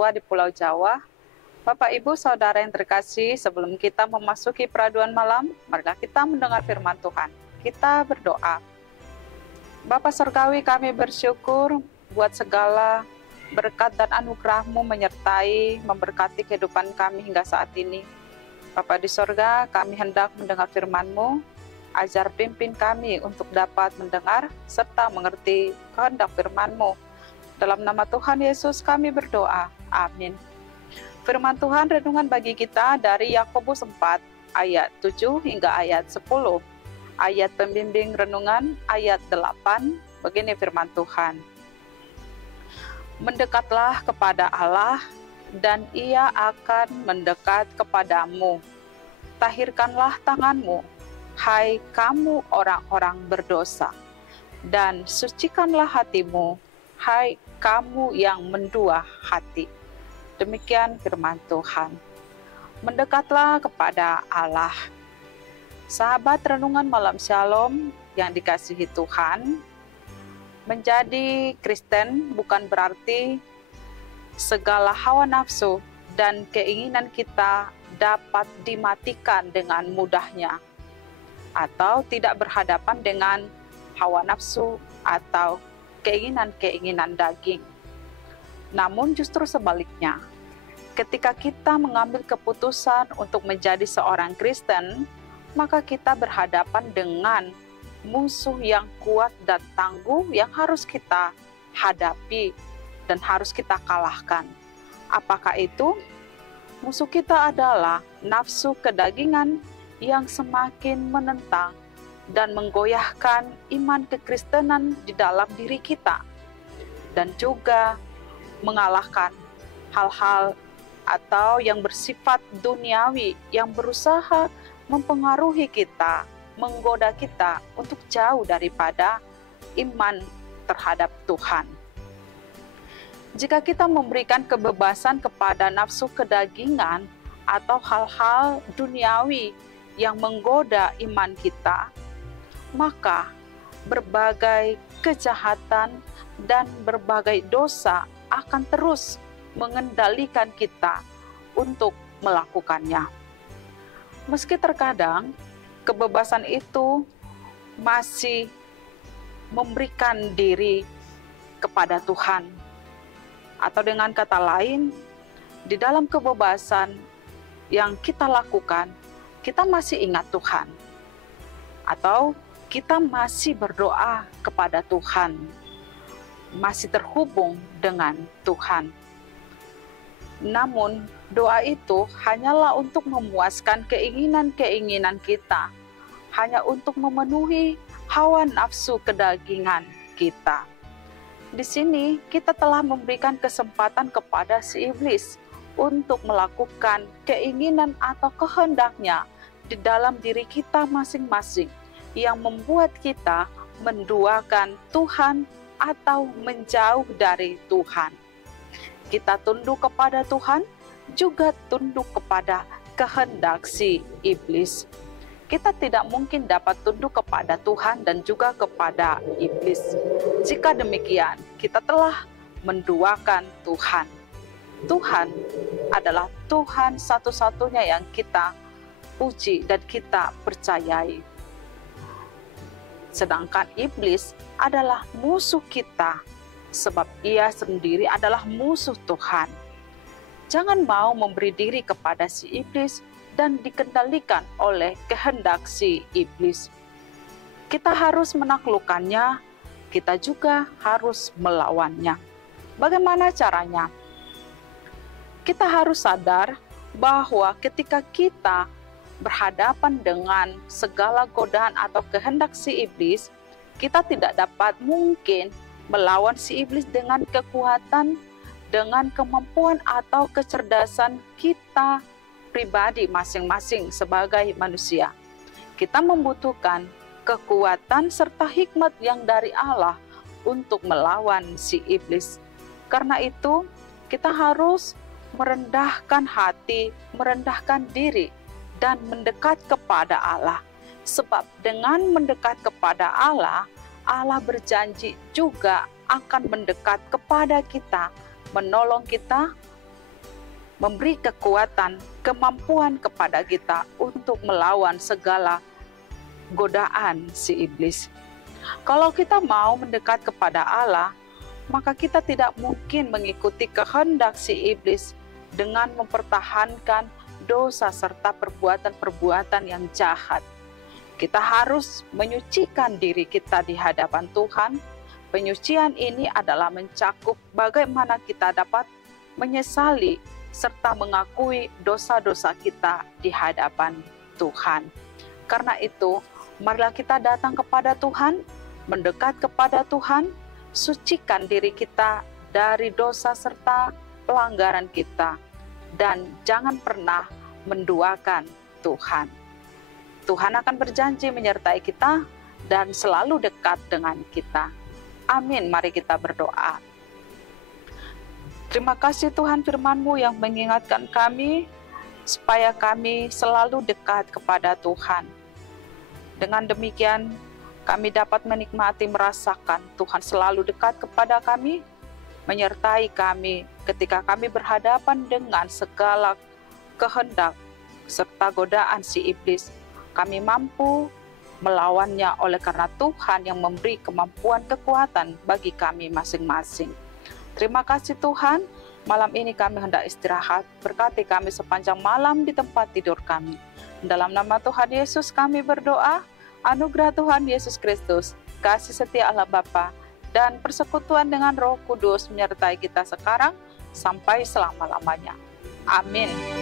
tua di Pulau Jawa, Bapak, Ibu, Saudara yang terkasih, sebelum kita memasuki peraduan malam, marilah kita mendengar firman Tuhan. Kita berdoa. Bapa Surgawi, kami bersyukur buat segala berkat dan anugerah-Mu menyertai, memberkati kehidupan kami hingga saat ini. Bapa di sorga, kami hendak mendengar firman-Mu, ajar pimpin kami untuk dapat mendengar serta mengerti kehendak firman-Mu. Dalam nama Tuhan Yesus kami berdoa. Amin. Firman Tuhan renungan bagi kita dari Yakobus 4 ayat 7 hingga ayat 10. Ayat pembimbing renungan ayat 8, begini firman Tuhan. Mendekatlah kepada Allah dan Ia akan mendekat kepadamu. Tahirkanlah tanganmu, hai kamu orang-orang berdosa, dan sucikanlah hatimu, hai kamu yang mendua hati. Demikian firman Tuhan. Mendekatlah kepada Allah. Sahabat renungan malam Shalom yang dikasihi Tuhan, menjadi Kristen bukan berarti segala hawa nafsu dan keinginan kita dapat dimatikan dengan mudahnya, atau tidak berhadapan dengan hawa nafsu atau keinginan-keinginan daging. Namun justru sebaliknya, ketika kita mengambil keputusan untuk menjadi seorang Kristen, maka kita berhadapan dengan musuh yang kuat dan tangguh yang harus kita hadapi dan harus kita kalahkan. Apakah itu? Musuh kita adalah nafsu kedagingan yang semakin menentang dan menggoyahkan iman kekristenan di dalam diri kita, dan juga mengalahkan hal-hal atau yang bersifat duniawi yang berusaha mempengaruhi kita, menggoda kita untuk jauh daripada iman terhadap Tuhan. Jika kita memberikan kebebasan kepada nafsu kedagingan atau hal-hal duniawi yang menggoda iman kita, maka berbagai kejahatan dan berbagai dosa akan terus mengendalikan kita untuk melakukannya. Meski terkadang kebebasan itu masih memberikan diri kepada Tuhan, atau dengan kata lain, di dalam kebebasan yang kita lakukan, kita masih ingat Tuhan, atau kita masih berdoa kepada Tuhan, masih terhubung dengan Tuhan. Namun, doa itu hanyalah untuk memuaskan keinginan-keinginan kita, hanya untuk memenuhi hawa nafsu kedagingan kita. Di sini, kita telah memberikan kesempatan kepada si iblis untuk melakukan keinginan atau kehendaknya di dalam diri kita masing-masing, yang membuat kita menduakan Tuhan atau menjauh dari Tuhan. Kita tunduk kepada Tuhan, juga tunduk kepada kehendak si iblis. Kita tidak mungkin dapat tunduk kepada Tuhan dan juga kepada iblis. Jika demikian, kita telah menduakan Tuhan. Tuhan adalah Tuhan satu-satunya yang kita puji dan kita percayai. Sedangkan iblis adalah musuh kita, sebab ia sendiri adalah musuh Tuhan. Jangan mau memberi diri kepada si iblis dan dikendalikan oleh kehendak si iblis. Kita harus menaklukkannya, kita juga harus melawannya. Bagaimana caranya? Kita harus sadar bahwa ketika kita berhadapan dengan segala godaan atau kehendak si iblis, kita tidak dapat mungkin melawan si iblis dengan kekuatan, dengan kemampuan atau kecerdasan kita pribadi masing-masing sebagai manusia. Kita membutuhkan kekuatan serta hikmat yang dari Allah untuk melawan si iblis. Karena itu, kita harus merendahkan hati, merendahkan diri, dan mendekat kepada Allah. Sebab dengan mendekat kepada Allah, Allah berjanji juga akan mendekat kepada kita, menolong kita, memberi kekuatan, kemampuan kepada kita untuk melawan segala godaan si iblis. Kalau kita mau mendekat kepada Allah, maka kita tidak mungkin mengikuti kehendak si iblis dengan mempertahankan dosa serta perbuatan-perbuatan yang jahat. Kita harus menyucikan diri kita di hadapan Tuhan. Penyucian ini adalah mencakup bagaimana kita dapat menyesali serta mengakui dosa-dosa kita di hadapan Tuhan. Karena itu, marilah kita datang kepada Tuhan, mendekat kepada Tuhan, sucikan diri kita dari dosa serta pelanggaran kita, dan jangan pernah menduakan Tuhan. Tuhan akan berjanji menyertai kita dan selalu dekat dengan kita. Amin. Mari kita berdoa. Terima kasih Tuhan, firman-Mu yang mengingatkan kami supaya kami selalu dekat kepada Tuhan. Dengan demikian, kami dapat menikmati, merasakan Tuhan selalu dekat kepada kami, menyertai kami ketika kami berhadapan dengan segala kehendak serta godaan si iblis. Kami mampu melawannya oleh karena Tuhan yang memberi kemampuan kekuatan bagi kami masing-masing. Terima kasih Tuhan, malam ini kami hendak istirahat, berkati kami sepanjang malam di tempat tidur kami. Dalam nama Tuhan Yesus kami berdoa, anugerah Tuhan Yesus Kristus, kasih setia Allah Bapa, dan persekutuan dengan Roh Kudus menyertai kita sekarang sampai selama-lamanya. Amin.